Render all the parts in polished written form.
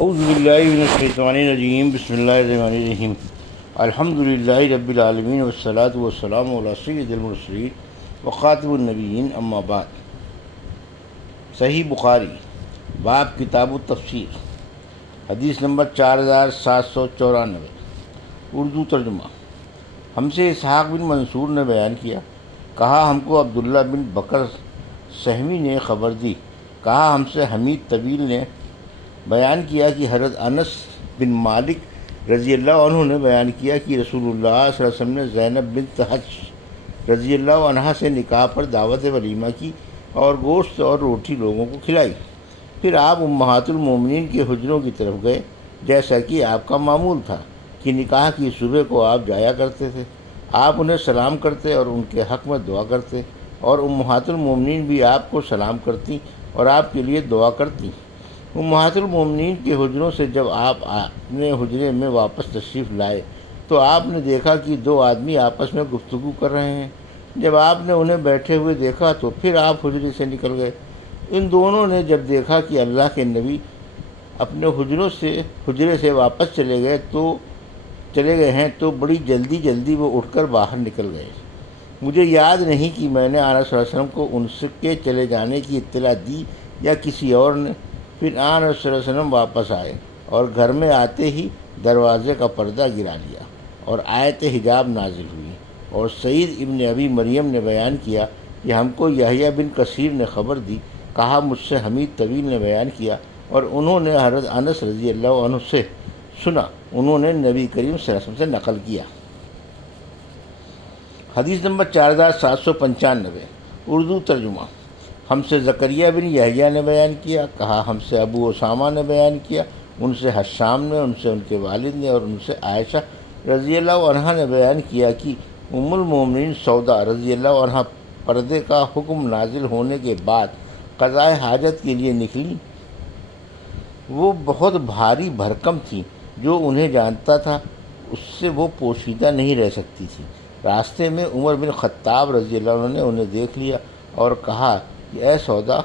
اعوذ باللہ من الشیطان الرجیم بسم اللہ الرحمن الرحیم الحمد للہ رب العالمین والصلاة والسلام علی سید المرسلین وخاتم النبیین اما بعد۔ صحیح بخاری باب کتاب التفسیر، حدیث نمبر 4794، اردو ترجمہ۔ ہم سے اسحاق بن منصور نے بیان کیا، کہا ہم کو عبداللہ بن بکر سہمی نے خبر دی، کہا ہم سے حمید طویل نے بیان کیا کہ حضرت انس بن مالک رضی اللہ عنہ نے بیان کیا کہ رسول اللہ صلی اللہ علیہ وسلم نے زینب بنت حجش رضی اللہ عنہا سے نکاح پر دعوت ولیمہ کی اور گوشت اور روٹی لوگوں کو کھلائی۔ پھر آپ امہات المومنین کے حجروں کی طرف گئے، جیسا کہ آپ کا معمول تھا کہ نکاح کی صبح کو آپ جایا کرتے تھے۔ آپ انہیں سلام کرتے اور ان کے حق میں دعا کرتے، اور امہات المومنین بھی آپ کو سلام کرتی اور آپ کے لیے دعا کرتی۔ امہات المومنین کے حجروں سے جب آپ اپنے حجرے میں واپس تشریف لائے تو آپ نے دیکھا کہ دو آدمی آپس میں گفتگو کر رہے ہیں۔ جب آپ نے انہیں بیٹھے ہوئے دیکھا تو پھر آپ حجرے سے نکل گئے۔ ان دونوں نے جب دیکھا کہ اللہ کے نبی اپنے حجرے سے واپس چلے گئے ہیں تو بڑی جلدی وہ اٹھ کر باہر نکل گئے۔ مجھے یاد نہیں کہ میں نے آن صلی اللہ علیہ وسلم کو ان کے چلے جانے کی اطلاع دی یا کسی اور نے۔ پھر آن صلی اللہ علیہ وسلم واپس آئے اور گھر میں آتے ہی دروازے کا پردہ گرا لیا اور آیت حجاب نازل ہوئی۔ اور سعید ابن ابی مریم نے بیان کیا کہ ہم کو یحییٰ بن کثیر نے خبر دی، کہا مجھ سے حمید طویل نے بیان کیا اور انہوں نے حضرت انس رضی اللہ عنہ سے سنا، انہوں نے نبی کریم صلی اللہ علیہ وسلم سے نقل کیا۔ حدیث نمبر 4795، اردو ترجمہ۔ ہم سے زکریا بن یحییٰ نے بیان کیا، کہا ہم سے ابو اسامہ نے بیان کیا، ان سے حشام نے، ان سے ان کے والد نے، اور ان سے عائشہ رضی اللہ عنہا نے بیان کیا کہ ام المومنین سودا رضی اللہ عنہا پردے کا حکم نازل ہونے کے بعد قضاء حاجت کے لیے نکلی۔ وہ بہت بھاری بھرکم تھی، جو انہیں جانتا تھا اس سے وہ پوشیدہ نہیں رہ سکتی تھی۔ راستے میں عمر بن خطاب رضی اللہ عنہ نے انہیں دیکھ لیا اور کہا کہ اے سودا،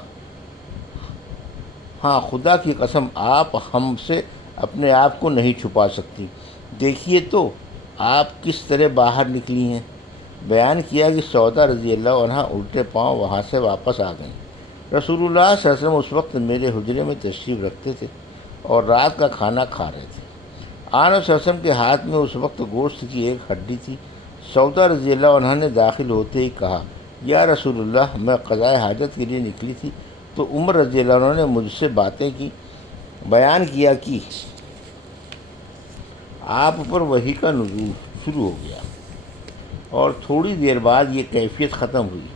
ہاں خدا کی قسم آپ ہم سے اپنے آپ کو نہیں چھپا سکتی، دیکھیے تو آپ کس طرح باہر نکلی ہیں۔ بیان کیا کہ سودا رضی اللہ عنہ الٹے پاؤں وہاں سے واپس آ گئیں۔ رسول اللہ صلی اللہ علیہ وسلم اس وقت میرے حجرے میں تشریف رکھتے تھے اور رات کا کھانا کھا رہے تھے۔ آن صلی اللہ علیہ وسلم کے ہاتھ میں اس وقت گوشت کی ایک ہڈی تھی۔ سودا رضی اللہ عنہ نے داخل ہوتے ہی کہا، یا رسول اللہ، میں قضاء حاجت کے لیے نکلی تھی تو عمر رضی اللہ عنہ نے مجھ سے باتیں کی۔ بیان کیا کہ آپ پر وحی کا نزول شروع ہو گیا اور تھوڑی دیر بعد یہ کیفیت ختم ہوئی۔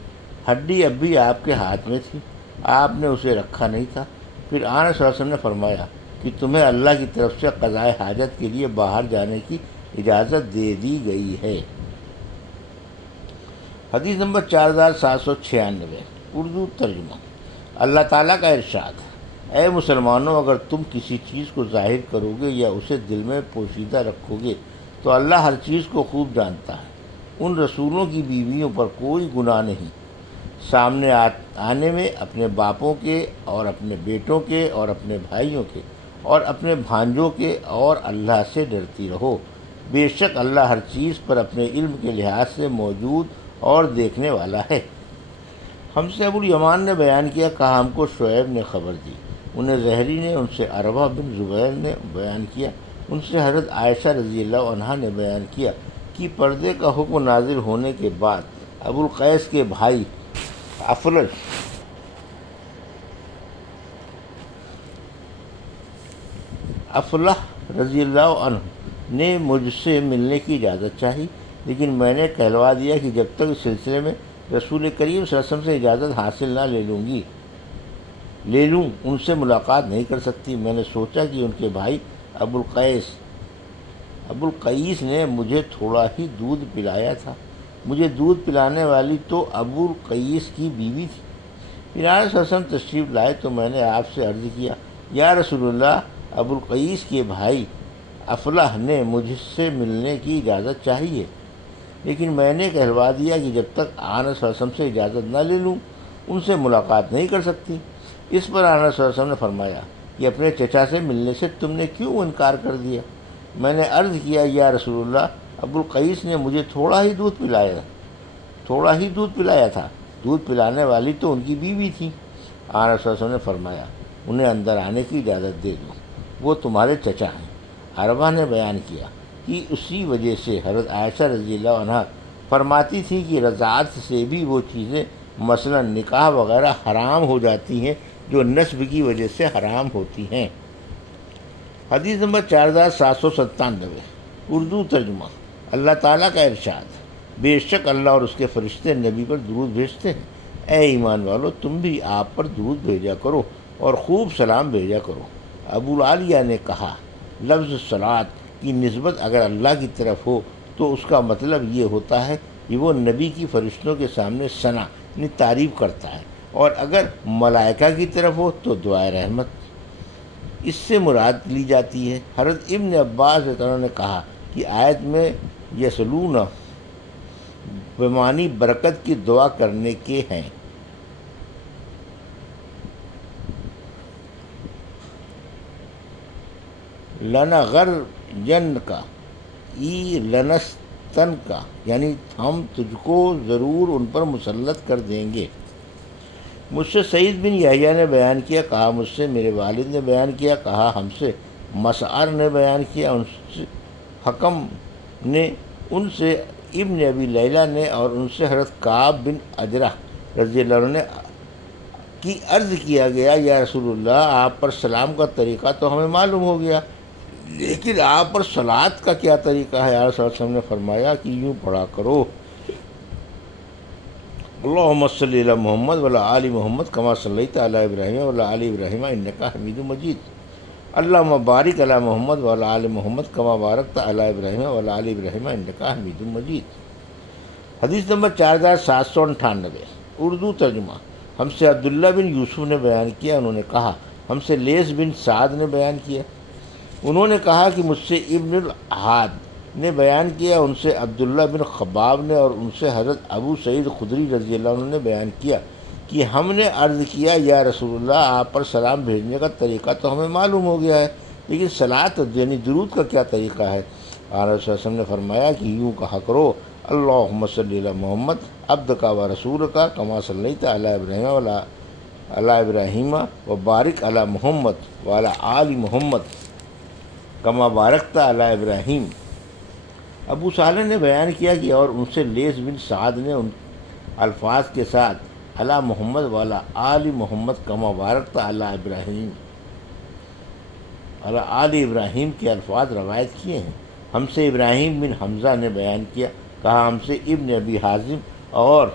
ہڈی اب بھی آپ کے ہاتھ میں تھی، آپ نے اسے رکھا نہیں تھا۔ پھر آن صلی اللہ علیہ وسلم نے فرمایا کہ تمہیں اللہ کی طرف سے قضاء حاجت کے لیے باہر جانے کی اجازت دے دی گئی ہے۔ حدیث نمبر 4796، اردو ترجمہ۔ اللہ تعالیٰ کا ارشاد، اے مسلمانوں، اگر تم کسی چیز کو ظاہر کرو گے یا اسے دل میں پوشیدہ رکھو گے تو اللہ ہر چیز کو خوب جانتا ہے۔ ان رسولوں کی بیویوں پر کوئی گناہ نہیں، سامنے آنے میں اپنے باپوں کے اور اپنے بیٹوں کے اور اپنے بھائیوں کے اور اپنے بھانجوں کے، اور اللہ سے ڈرتی رہو، بے شک اللہ ہر چیز پر اپنے علم کے لحاظ سے موجود اور دیکھنے والا ہے۔ ہم سے ابو الیمان نے بیان کیا، کہا ہم کو شعیب نے خبر دی، انہیں زہری نے، ان سے عروہ بن زبیر نے بیان کیا، ان سے حضرت عائشہ رضی اللہ عنہا نے بیان کیا کہ پردے کا حکم نازل ہونے کے بعد ابو القیس کے بھائی افلح رضی اللہ عنہ نے مجھ سے ملنے کی اجازت چاہی، لیکن میں نے کہلوا دیا کہ جب تک اس سلسلے میں رسول کریم صلی اللہ علیہ وسلم سے اجازت حاصل نہ لے لوں ان سے ملاقات نہیں کر سکتی۔ میں نے سوچا کہ ان کے بھائی ابو القیس نے مجھے تھوڑا ہی دودھ پلایا تھا، مجھے دودھ پلانے والی تو ابو القیس کی بیوی تھی۔ پھر آپ صلی اللہ علیہ وسلم تشریف لائے تو میں نے آپ سے عرض کیا، یا رسول اللہ، ابو القیس کے بھائی افلح نے مجھ سے ملنے کی اجازت چاہیے، لیکن میں نے کہلوا دیا کہ جب تک آن صلی اللہ علیہ وسلم سے اجازت نہ لے لوں ان سے ملاقات نہیں کر سکتی۔ اس پر آن صلی اللہ علیہ وسلم نے فرمایا، کہ اپنے چچا سے ملنے سے تم نے کیوں انکار کر دیا؟ میں نے عرض کیا یا رسول اللہ، ابو القیس نے مجھے تھوڑا ہی دودھ پلایا تھا، دودھ پلانے والی تو ان کی بیوی تھی۔ آن رسول اللہ نے فرمایا انہیں اندر آنے کی اجازت دے دو، وہ تمہارے چچا ہیں۔ عربہ نے بیان کیا کہ اسی وجہ سے حضرت عائشہ رضی اللہ عنہا فرماتی تھی کہ رضاعت سے بھی وہ چیزیں مثلا نکاح وغیرہ حرام ہو جاتی ہیں جو نسب کی وجہ سے حرام ہوتی ہیں۔ حدیث نمبر 4797، اردو ترجمہ۔ اللہ تعالیٰ کا ارشاد، بے شک اللہ اور اس کے فرشتے نبی پر درود بھیجتے ہیں۔ اے ایمان والو، تم بھی آپ پر درود بھیجا کرو اور خوب سلام بھیجا کرو۔ ابو العالیہ نے کہا، لفظ صلاۃ کی نسبت اگر اللہ کی طرف ہو تو اس کا مطلب یہ ہوتا ہے کہ وہ نبی کی فرشتوں کے سامنے ثنا یعنی تعریف کرتا ہے، اور اگر ملائکہ کی طرف ہو تو دعائے رحمت اس سے مراد لی جاتی ہے۔ حضرت ابن عباس رضی اللہ عنہ نے کہا کہ آیت میں یسلون بمعنی برکت کی دعا کرنے کے ہیں۔ لنغر جن کا ای لنستن کا یعنی ہم تجھ کو ضرور ان پر مسلط کر دیں گے۔ مجھ سے سعید بن یحییٰ نے بیان کیا، کہا مجھ سے میرے والد نے بیان کیا، کہا ہم سے مسعر نے بیان کیا، ان سے حکم نے، ان سے ابن ابی لیلہ نے، اور ان سے حضرت کعب بن عجرہ رضی اللہ عنہ نے کی عرض کیا گیا یا رسول اللہ، آپ پر سلام کا طریقہ تو ہمیں معلوم ہو گیا، لیکن آپ پر صلاۃ کا کیا طریقہ ہے؟ آپ صلی اللہ علیہ وسلم نے فرمایا کہ یوں پڑھا کرو، اللہم صلی علی محمد وعلی آل محمد کما صلیت علی ابراہیم وعلی آل ابراہیم انک حمید مجید، اللہم بارک علی محمد وعلی آل محمد کما بارکت علی ابراہیم وعلی آل ابراہیم انک حمید مجید۔ حدیث نمبر 4798، اردو ترجمہ۔ ہم سے عبداللہ بن یوسف نے بیان کیا، انہوں نے کہا ہم سے لیث بن سعد نے بیان کیا، انہوں نے کہا کہ مجھ سے ابن الحاد نے بیان کیا، ان سے عبداللہ بن خباب نے، اور ان سے حضرت ابو سعید خدری رضی اللہ عنہ نے بیان کیا کہ ہم نے عرض کیا یا رسول اللہ، آپ پر سلام بھیجنے کا طریقہ تو ہمیں معلوم ہو گیا ہے، لیکن صلاۃ یعنی درود کا کیا طریقہ ہے؟ آپ صلی اللہ علیہ وسلم نے فرمایا کہ یوں کہا کرو، اللہم صلی علی محمد عبدک و رسولک کما صلیت علی ابراہیم وعلی ابراہیم وبارک علی محمد وعلی آل محمد کما بارکت علی ابراہیم۔ ابو صالح نے بیان کیا کہ اور ان سے لیث بن سعد نے ان الفاظ کے ساتھ علی محمد وعلی آل محمد کما بارکت علی ابراہیم علی آل ابراہیم کے الفاظ روایت کیے ہیں۔ ہم سے ابراہیم بن حمزہ نے بیان کیا، کہا ہم سے ابن ابی حازم اور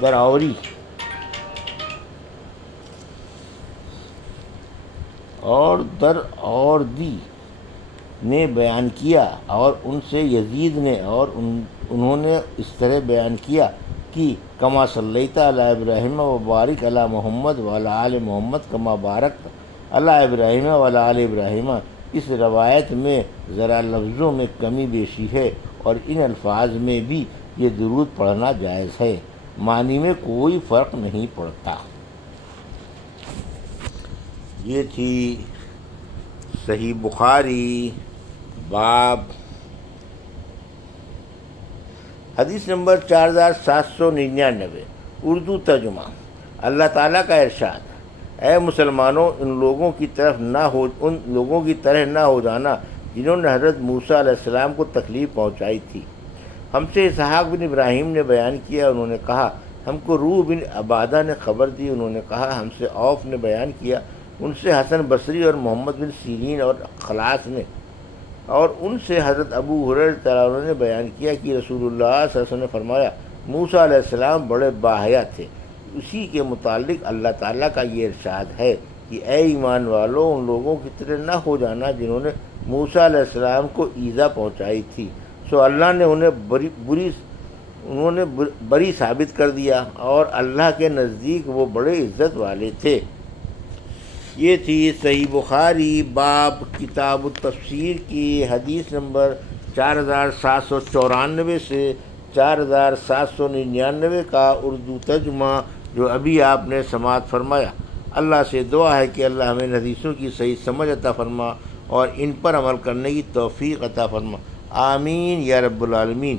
دراوردی نے بیان کیا، اور ان سے یزید نے، اور انہوں نے اس طرح بیان کیا کہ کما صلیت علی ابراہیم وبارک علی محمد وعلی آل محمد کما بارکت علی ابراہیم وعلی آل ابراہیم۔ اس روایت میں ذرا لفظوں میں کمی بیشی ہے، اور ان الفاظ میں بھی یہ درود پڑھنا جائز ہے، معنی میں کوئی فرق نہیں پڑتا۔ یہ تھی صحیح بخاری باب۔ حدیث نمبر 4799، اردو ترجمہ۔ اللہ تعالیٰ کا ارشاد، اے مسلمانوں، ان لوگوں کی طرح نہ ہو جانا جنہوں نے حضرت موسیٰ علیہ السلام کو تکلیف پہنچائی تھی۔ ہم سے اسحاق بن ابراہیم نے بیان کیا، انہوں نے کہا ہم کو روح بن عبادہ نے خبر دی، انہوں نے کہا ہم سے عوف نے بیان کیا، ان سے حسن بصری اور محمد بن سیرین اور خلاص نے، اور ان سے حضرت ابو ہریرہ تعالیٰ عنہ نے بیان کیا کہ رسول اللہ صلی اللہ علیہ وسلم نے فرمایا موسیٰ علیہ السلام بڑے باحیا تھے۔ اسی کے متعلق اللہ تعالیٰ کا یہ ارشاد ہے کہ اے ایمان والو، ان لوگوں کی طرح نہ ہو جانا جنہوں نے موسیٰ علیہ السلام کو ایذا پہنچائی تھی، سو اللہ نے انہیں بری ثابت کر دیا، اور اللہ کے نزدیک وہ بڑے عزت والے تھے۔ یہ تھی صحیح بخاری باب کتاب التفسیر کی حدیث نمبر 4794 سے 4799 کا اردو ترجمہ جو ابھی آپ نے سماعت فرمایا۔ اللہ سے دعا ہے کہ اللہ ہمیں حدیثوں کی صحیح سمجھ عطا فرما اور ان پر عمل کرنے کی توفیق عطا فرما، آمین یا رب العالمین۔